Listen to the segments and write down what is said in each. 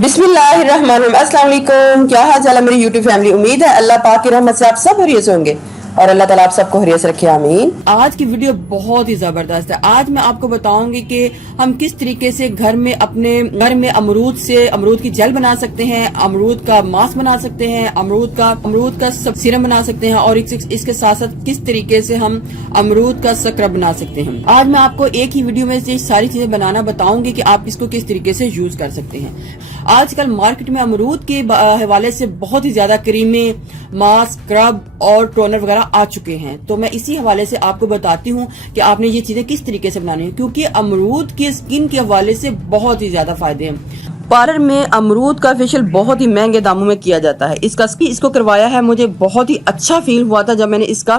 बिस्मिल्लाहिर्रहमानिर्रहीम। अस्सलाम वालेकुम। क्या हाल चाल है मेरी यूट्यूब फैमिली। उम्मीद है अल्लाह पाक की रहमत से आप सब हरियत से होंगे और अल्लाह ताला आप सबको हरियत से रखे, आमीन। आज की वीडियो बहुत ही जबरदस्त है। आज मैं आपको बताऊंगी कि हम किस तरीके से घर में अपने घर में अमरूद की जेल बना सकते हैं, अमरूद का मास्क बना सकते हैं, अमरूद का सिरम बना सकते हैं और इसके साथ साथ किस तरीके से हम अमरूद का स्क्रब बना सकते हैं। आज मैं आपको एक ही वीडियो में ये सारी चीजें बनाना बताऊंगी कि आप इसको किस तरीके से यूज कर सकते हैं। आजकल मार्केट में अमरूद के हवाले से बहुत ही ज्यादा क्रीमें, मास्क, स्क्रब और टोनर वगैरह आ चुके हैं, तो मैं इसी हवाले से आपको बताती हूँ कि आपने ये चीजें किस तरीके से बनानी है, क्योंकि अमरूद की स्किन के हवाले से बहुत ही ज्यादा फायदे हैं। पार्लर में अमरूद का फेशियल बहुत ही महंगे दामों में किया जाता है। इसको करवाया है, मुझे बहुत ही अच्छा फील हुआ था जब मैंने इसका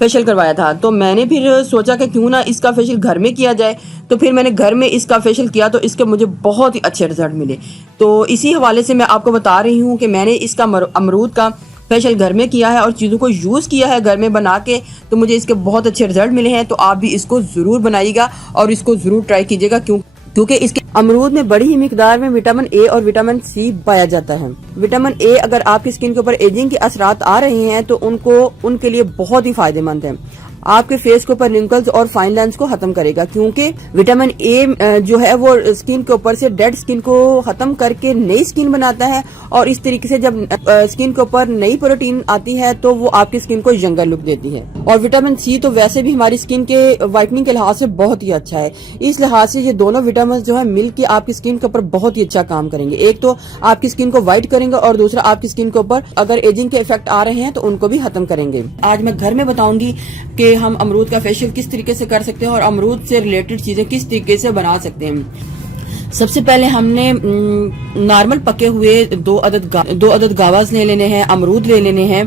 फेशियल करवाया था। तो मैंने फिर सोचा कि क्यों ना इसका फेशियल घर में किया जाए, तो फिर मैंने घर में इसका फेशियल किया तो इसके मुझे बहुत ही अच्छे रिजल्ट मिले। तो इसी हवाले से मैं आपको बता रही हूँ कि मैंने इसका अमरूद का फेशियल घर में किया है और चीज़ों को यूज़ किया है घर में बना के, तो मुझे इसके बहुत अच्छे रिजल्ट मिले हैं। तो आप भी इसको ज़रूर बनाइएगा और इसको ज़रूर ट्राई कीजिएगा, क्योंकि इसके अमरूद में बड़ी ही मिकदार में विटामिन ए और विटामिन सी पाया जाता है। विटामिन ए अगर आपकी स्किन के ऊपर एजिंग के असरात आ रहे हैं तो उनके लिए बहुत ही फायदेमंद है। आपके फेस के ऊपर रिंकल्स और फाइन लाइंस को खत्म करेगा, क्योंकि विटामिन ए जो है वो स्किन के ऊपर से डेड स्किन को खत्म करके नई स्किन बनाता है और इस तरीके से जब स्किन के ऊपर नई प्रोटीन आती है तो वो आपकी स्किन को यंगर लुक देती है। और विटामिन सी तो वैसे भी हमारी स्किन के व्हाइटनिंग के लिहाज से बहुत ही अच्छा है। इस लिहाज से ये दोनों विटामिन जो है मिलकर आपकी स्किन के ऊपर बहुत ही अच्छा काम करेंगे। एक तो आपकी स्किन को व्हाइट करेंगे और दूसरा आपकी स्किन के ऊपर अगर एजिंग के इफेक्ट आ रहे हैं तो उनको भी खत्म करेंगे। आज मैं घर में बताऊंगी कि हम अमरूद का फेशियल किस तरीके से कर सकते हैं और अमरूद से रिलेटेड चीजें किस तरीके से बना सकते हैं। सबसे पहले हमने नॉर्मल पके हुए दो अदद गावाज ले लेने हैं, अमरूद ले लेने हैं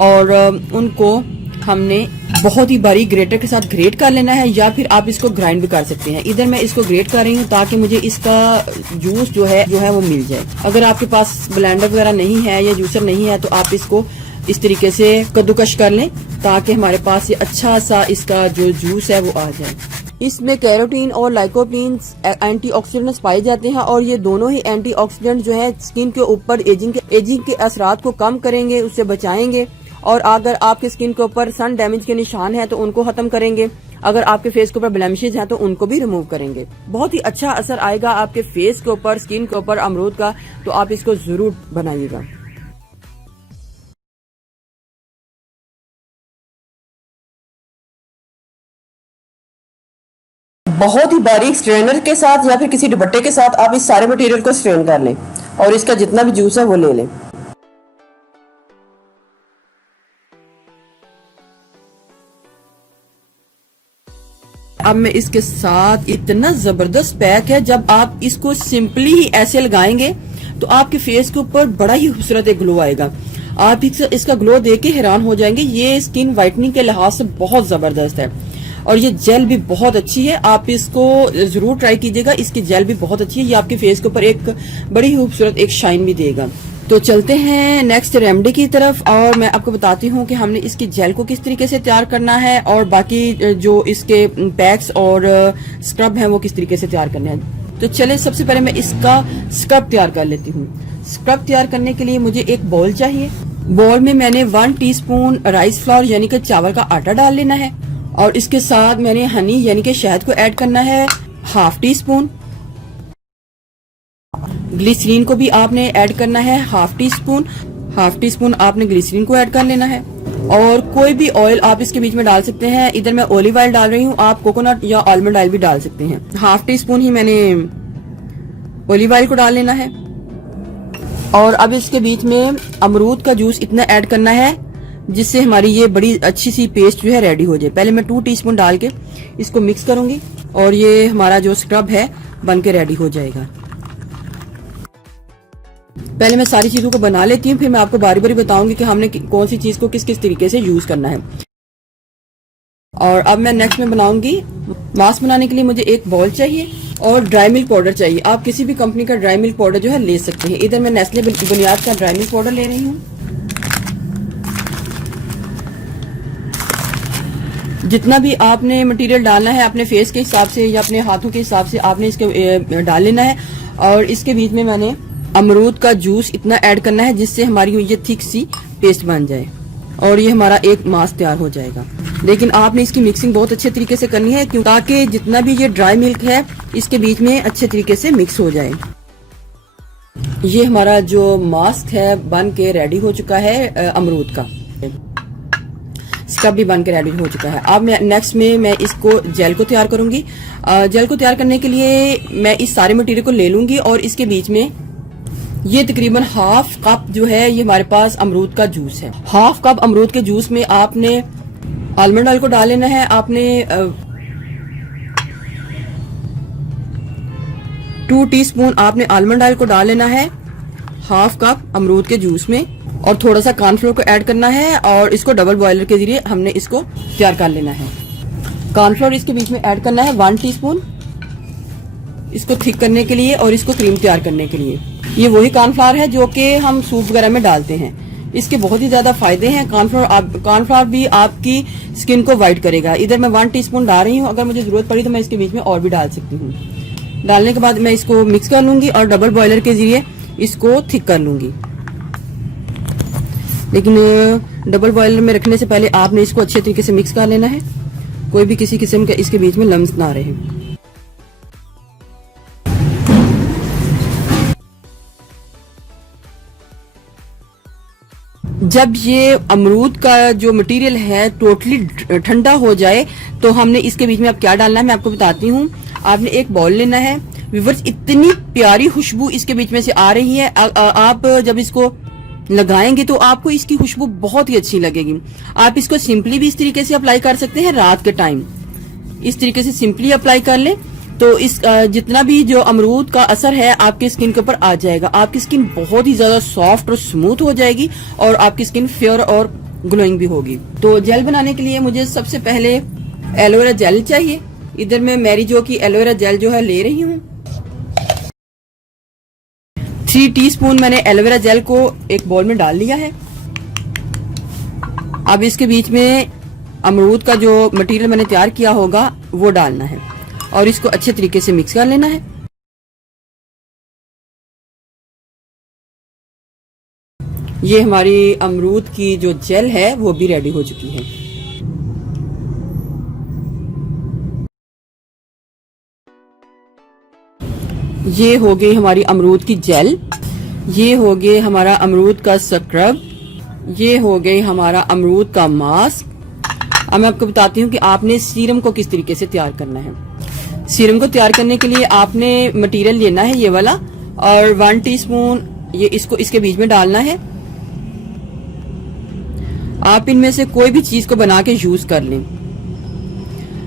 और उनको हमने बहुत ही बारीक ग्रेटर के साथ ग्रेट कर लेना है, या फिर आप इसको ग्राइंड भी कर सकते हैं। इधर मैं इसको ग्रेट कर रही हूँ ताकि मुझे इसका जूस जो है वो मिल जाए। अगर आपके पास ब्लेंडर वगैरह नहीं है या जूसर नहीं है तो आप इसको इस तरीके से कद्दूकश कर लें ताकि हमारे पास ये अच्छा सा इसका जो जूस है वो आ जाए। इसमें कैरोटीन और लाइकोपीन एंटीऑक्सीडेंट्स पाए जाते हैं और ये दोनों ही एंटीऑक्सीडेंट जो है स्किन के ऊपर एजिंग के असरात को कम करेंगे, उससे बचाएंगे। और अगर आपके स्किन के ऊपर सन डैमेज के निशान है तो उनको खत्म करेंगे। अगर आपके फेस के ऊपर ब्लेमिशेस हैं तो उनको भी रिमूव करेंगे। बहुत ही अच्छा असर आएगा आपके फेस के ऊपर, स्किन के ऊपर अमरूद का, तो आप इसको जरूर बनाइएगा। बहुत ही बारीक स्ट्रेनर के साथ या फिर किसी दुपट्टे के साथ आप इस सारे मटेरियल को स्ट्रेन कर लें और इसका जितना भी जूस है वो ले लें। अब मैं इसके साथ इतना जबरदस्त पैक है, जब आप इसको सिंपली ही ऐसे लगाएंगे तो आपके फेस के ऊपर बड़ा ही खूबसूरत एक ग्लो आएगा। आप इसका ग्लो देख के हैरान हो जाएंगे। ये स्किन व्हाइटनिंग के लिहाज से बहुत जबरदस्त है और ये जेल भी बहुत अच्छी है। आप इसको जरूर ट्राई कीजिएगा, इसकी जेल भी बहुत अच्छी है। ये आपके फेस के ऊपर एक बड़ी खूबसूरत एक शाइन भी देगा। तो चलते हैं नेक्स्ट रेमेडी की तरफ और मैं आपको बताती हूँ कि हमने इसकी जेल को किस तरीके से तैयार करना है और बाकी जो इसके पैक्स और स्क्रब हैं वो किस तरीके से तैयार करने हैं। तो चले सबसे पहले मैं इसका स्क्रब तैयार कर लेती हूँ। स्क्रब तैयार करने के लिए मुझे एक बाउल चाहिए। बाउल में मैंने 1 टीस्पून राइस फ्लावर यानी कि चावल का आटा डाल लेना है और इसके साथ मैंने हनी यानी कि शहद को ऐड करना है 1/2 टीस्पून। ग्लिसरीन को भी आपने ऐड करना है 1/2 टीस्पून। 1/2 टीस्पून आपने ग्लिसरीन को ऐड कर लेना है और कोई भी ऑयल आप इसके बीच में डाल सकते हैं। इधर मैं ऑलिव ऑयल डाल रही हूँ, आप कोकोनट या आलमंड ऑयल भी डाल सकते हैं। 1/2 टीस्पून ही मैंने ऑलिव ऑयल को डाल लेना है और अब इसके बीच में अमरूद का जूस इतना ऐड करना है जिससे हमारी ये बड़ी अच्छी सी पेस्ट जो है रेडी हो जाए। पहले मैं 2 टीस्पून डाल के इसको मिक्स करूंगी और ये हमारा जो स्क्रब है बन के रेडी हो जाएगा। पहले मैं सारी चीजों को बना लेती हूँ, फिर मैं आपको बारी बारी बताऊंगी कि हमने कौन सी चीज को किस किस तरीके से यूज करना है। और अब मैं नेक्स्ट में बनाऊंगी। मास्क बनाने के लिए मुझे एक बाउल चाहिए और ड्राई मिल्क पाउडर चाहिए। आप किसी भी कंपनी का ड्राई मिल्क पाउडर जो है ले सकते हैं। इधर मैं नेस्ले बुनियाद का ड्राई मिल्क पाउडर ले रही हूँ। जितना भी आपने मटेरियल डालना है अपने फेस के हिसाब से या अपने हाथों के हिसाब से आपने इसके डाल लेना है। और इसके बीच में मैंने अमरूद का जूस इतना ऐड करना है जिससे हमारी ये थिक सी पेस्ट बन जाए और ये हमारा एक मास्क तैयार हो जाएगा। लेकिन आपने इसकी मिक्सिंग बहुत अच्छे तरीके से करनी है क्यों, ताकि जितना भी ये ड्राई मिल्क है इसके बीच में अच्छे तरीके से मिक्स हो जाए। ये हमारा जो मास्क है बन के रेडी हो चुका है अमरूद का, स्क्रब भी बन के रेडी हो चुका है। अब मैं नेक्स्ट में मैं इसको जेल को तैयार करूंगी। जेल को तैयार करने के लिए मैं इस सारे मटेरियल को ले लूंगी और इसके बीच में ये तकरीबन हाफ कप जो है ये हमारे पास अमरूद का जूस है। हाफ कप अमरूद के जूस में आपने आलमंड ऑयल को डाल लेना है, आपने 2 टीस्पून आपने आलमंड ऑयल को डाल लेना है हाफ कप अमरूद के जूस में, और थोड़ा सा कॉर्नफ्लोर को ऐड करना है और इसको डबल बॉयलर के जरिए हमने इसको तैयार कर लेना है। कॉर्नफ्लोर इसके बीच में ऐड करना है 1 टीस्पून इसको थिक करने के लिए और इसको क्रीम तैयार करने के लिए। ये वही कॉर्नफ्लावर है जो कि हम सूप वगैरह में डालते हैं। इसके बहुत ही ज्यादा फायदे हैं। कॉर्नफ्लावर भी आपकी स्किन को व्हाइट करेगा। इधर मैं 1 टीस्पून डाल रही हूँ, अगर मुझे जरूरत पड़ी तो मैं इसके बीच में और भी डाल सकती हूँ। डालने के बाद मैं इसको मिक्स कर लूंगी और डबल बॉयलर के जरिए इसको थिक कर लूंगी। लेकिन डबल बॉयलर में रखने से पहले आपने इसको अच्छे तरीके से मिक्स कर लेना है, कोई भी किसी किस्म का इसके बीच में लम्स ना रहे। जब ये अमरूद का जो मटेरियल है टोटली ठंडा हो जाए तो हमने इसके बीच में अब क्या डालना है मैं आपको बताती हूँ। आपने एक बाउल लेना है। व्यूअर्स, इतनी प्यारी खुशबू इसके बीच में से आ रही है। आप जब इसको लगाएंगे तो आपको इसकी खुशबू बहुत ही अच्छी लगेगी। आप इसको सिंपली भी इस तरीके से अप्लाई कर सकते हैं, रात के टाइम इस तरीके से सिंपली अप्लाई कर ले तो इस जितना भी जो अमरूद का असर है आपकी स्किन के ऊपर आ जाएगा। आपकी स्किन बहुत ही ज्यादा सॉफ्ट और स्मूथ हो जाएगी और आपकी स्किन फेयर और ग्लोइंग भी होगी। तो जेल बनाने के लिए मुझे सबसे पहले एलोवेरा जेल चाहिए। इधर मैं मैरी जो की एलोवेरा जेल जो है ले रही हूँ। 3 टीस्पून मैंने एलोवेरा जेल को एक बाउल में डाल लिया है। अब इसके बीच में अमरूद का जो मटेरियल मैंने तैयार किया होगा वो डालना है और इसको अच्छे तरीके से मिक्स कर लेना है। ये हमारी अमरूद की जो जेल है वो भी रेडी हो चुकी है। ये हो गई हमारी अमरूद की जेल, ये हो गए हमारा अमरूद का स्क्रब, ये हो गई हमारा अमरूद का मास्क। अब मैं आपको बताती हूँ कि आपने सीरम को किस तरीके से तैयार करना है। सीरम को तैयार करने के लिए आपने मटेरियल लेना है ये वाला और 1 टीस्पून ये इसको इसके बीच में डालना है। आप इनमें से कोई भी चीज को बना के यूज कर लें।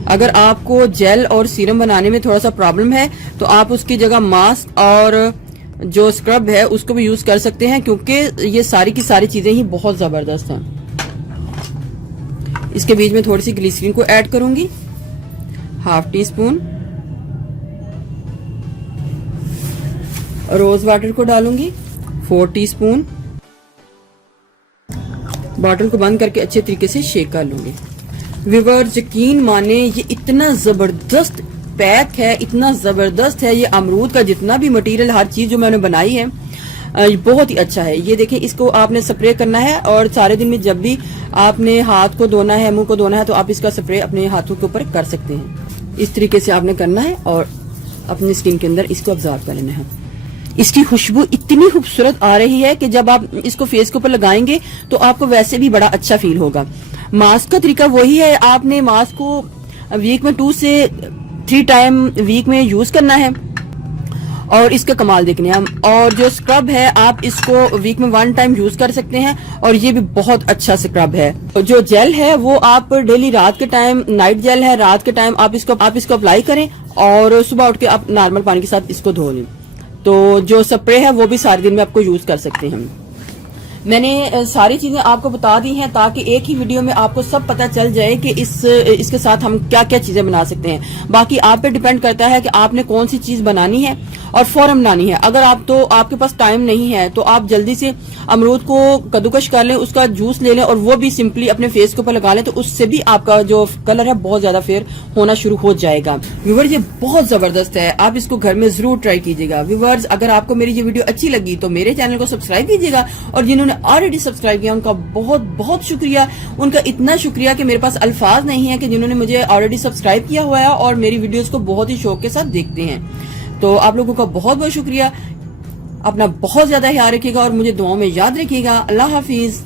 अगर आपको जेल और सीरम बनाने में थोड़ा सा प्रॉब्लम है तो आप उसकी जगह मास्क और जो स्क्रब है उसको भी यूज कर सकते हैं, क्योंकि ये सारी की सारी चीजें ही बहुत जबरदस्त हैं। इसके बीच में थोड़ी सी ग्लिसरीन को ऐड करूंगी, 1/2 टीस्पून। रोज वाटर को डालूंगी 4 टीस्पून। बॉटल को बंद करके अच्छे तरीके से शेक कर लूंगी। व्यूअर्स, यकीन माने ये इतना जबरदस्त पैक है, इतना जबरदस्त है। ये अमरूद का जितना भी मटेरियल हर चीज जो मैंने बनाई है ये बहुत ही अच्छा है। ये देखें, इसको आपने स्प्रे करना है और सारे दिन में जब भी आपने हाथ को धोना है, मुंह को धोना है तो आप इसका स्प्रे अपने हाथों के ऊपर कर सकते हैं। इस तरीके से आपने करना है और अपनी स्किन के अंदर इसको ऑब्जर्व कर लेना है। इसकी खुशबू इतनी खूबसूरत आ रही है कि जब आप इसको फेस के ऊपर लगाएंगे तो आपको वैसे भी बड़ा अच्छा फील होगा। मास्क का तरीका वही है, आपने मास्क को वीक में 2 से 3 टाइम वीक में यूज करना है और इसका कमाल देखने हैं। और जो स्क्रब है आप इसको वीक में 1 टाइम यूज कर सकते हैं और ये भी बहुत अच्छा स्क्रब है। जो जेल है वो आप डेली रात के टाइम, नाइट जेल है, रात के टाइम आप इसको अप्लाई करें और सुबह उठ के आप नॉर्मल पानी के साथ इसको धो लें। तो जो स्प्रे है वो भी सारे दिन में आपको यूज कर सकते हैं। मैंने सारी चीजें आपको बता दी हैं ताकि एक ही वीडियो में आपको सब पता चल जाए कि इसके साथ हम क्या क्या चीजें बना सकते हैं। बाकी आप पे डिपेंड करता है कि आपने कौन सी चीज बनानी है और फौरन बनानी है। अगर आपके पास टाइम नहीं है तो आप जल्दी से अमरूद को कद्दूकश कर लें, उसका जूस ले लें और वो भी सिंपली अपने फेस के ऊपर लगा लें, तो उससे भी आपका जो कलर है बहुत ज्यादा फेयर होना शुरू हो जाएगा। व्यूअर्स, ये बहुत जबरदस्त है, आप इसको घर में जरूर ट्राई कीजिएगा। व्यूअर्स, अगर आपको मेरी ये वीडियो अच्छी लगी तो मेरे चैनल को सब्सक्राइब कीजिएगा, और जिन्होंने ऑलरेडी सब्सक्राइब किया उनका बहुत बहुत शुक्रिया। उनका इतना शुक्रिया कि मेरे पास अल्फाज नहीं है, कि जिन्होंने मुझे ऑलरेडी सब्सक्राइब किया हुआ है और मेरी वीडियोस को बहुत ही शौक के साथ देखते हैं। तो आप लोगों का बहुत बहुत शुक्रिया। अपना बहुत ज्यादा ख्याल रखिएगा और मुझे दुआओं में याद रखिएगा। अल्लाह हाफिज।